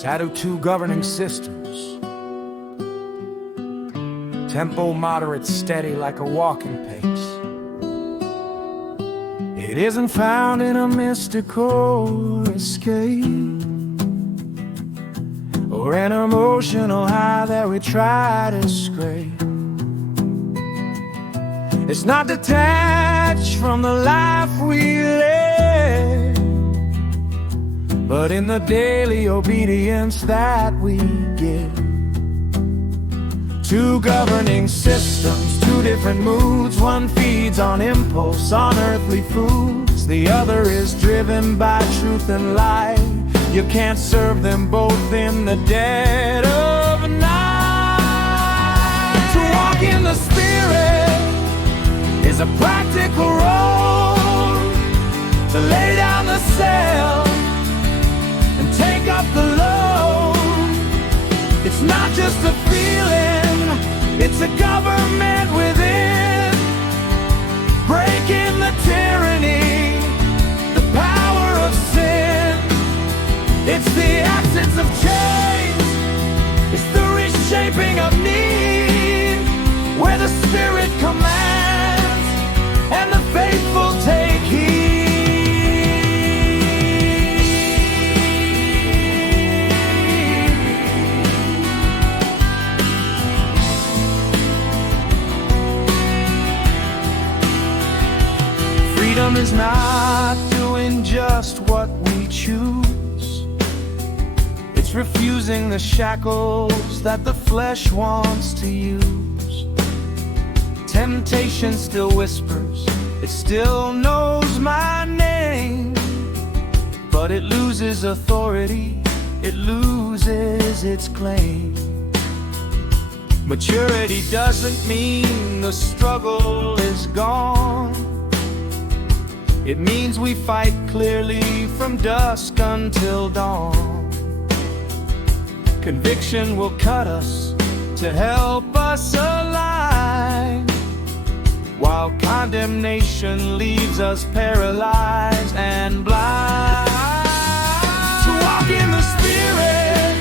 Tattoo two governing systems. Tempo moderate, steady like a walking pace. It isn't found in a mystical escape or an emotional high that we try to scrape. It's not detached from the life we live, but in the daily obedience that we give. Two governing systems, two different moods. One feeds on impulse, on earthly foods. The other is driven by truth and light. You can't serve them both in the dead of night. To walk in the Spirit is a practical road. To lay down the sail and take up the load. It's not just a feeling, it's a government within, breaking the tyranny, the power of sin. It's the absence of change, it's the reshaping of need, where the Spirit commands and the faithful take heed. Freedom is not doing just what we choose. It's refusing the shackles that the flesh wants to use. Temptation still whispers, it still knows my name, but it loses authority, it loses its claim. Maturity doesn't mean the struggle is gone. It means we fight clearly from dusk until dawn. Conviction will cut us to help us align, while condemnation leaves us paralyzed and blind. To walk in the Spirit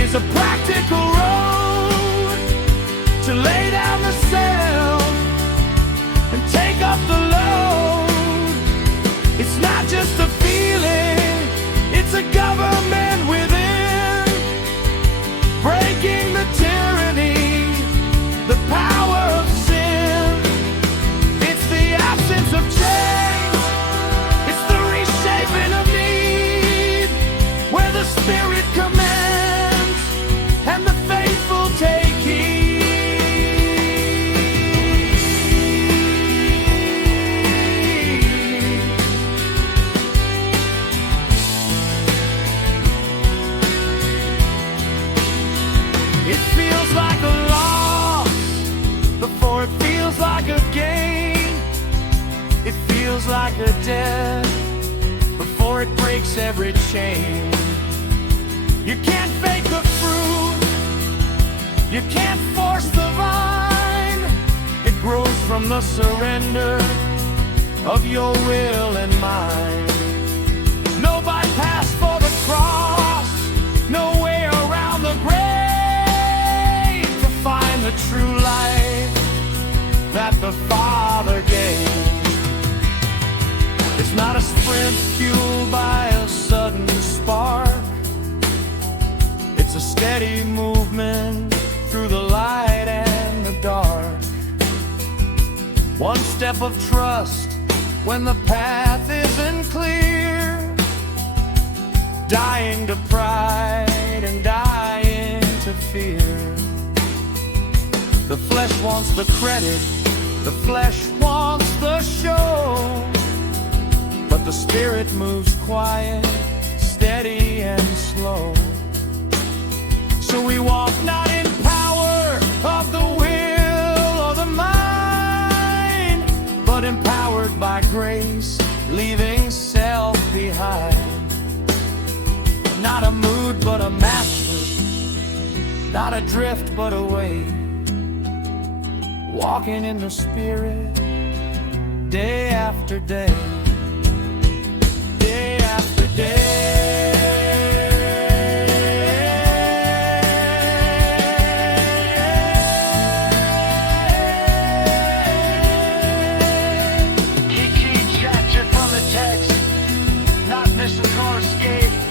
is a practical road. To lay down the sail and take up the load. It's not just a feeling, it's a government within, breaking the tyranny, the power of sin. It's the absence of change, it's the reshaping of need, where the Spirit commands and the faithful take heed. It feels like a loss before it feels like a gain. It feels like a death before it breaks every chain. You can't fake the fruit, you can't force the vine. It grows from the surrender of your will and mine. No bypass for the cross, no way around the grave. The true life that the Father gave. It's not a sprint fueled by a sudden spark. It's a steady movement through the light and the dark. One step of trust when the path isn't clear. Dying to pride and dying to fear. The flesh wants the credit, the flesh wants the show, but the Spirit moves quiet, steady and slow. So we walk not in power of the will or the mind, but empowered by grace, leaving self behind. Not a mood but a master, not adrift but a way. Walking in the Spirit, day after day, day after day. special car escape.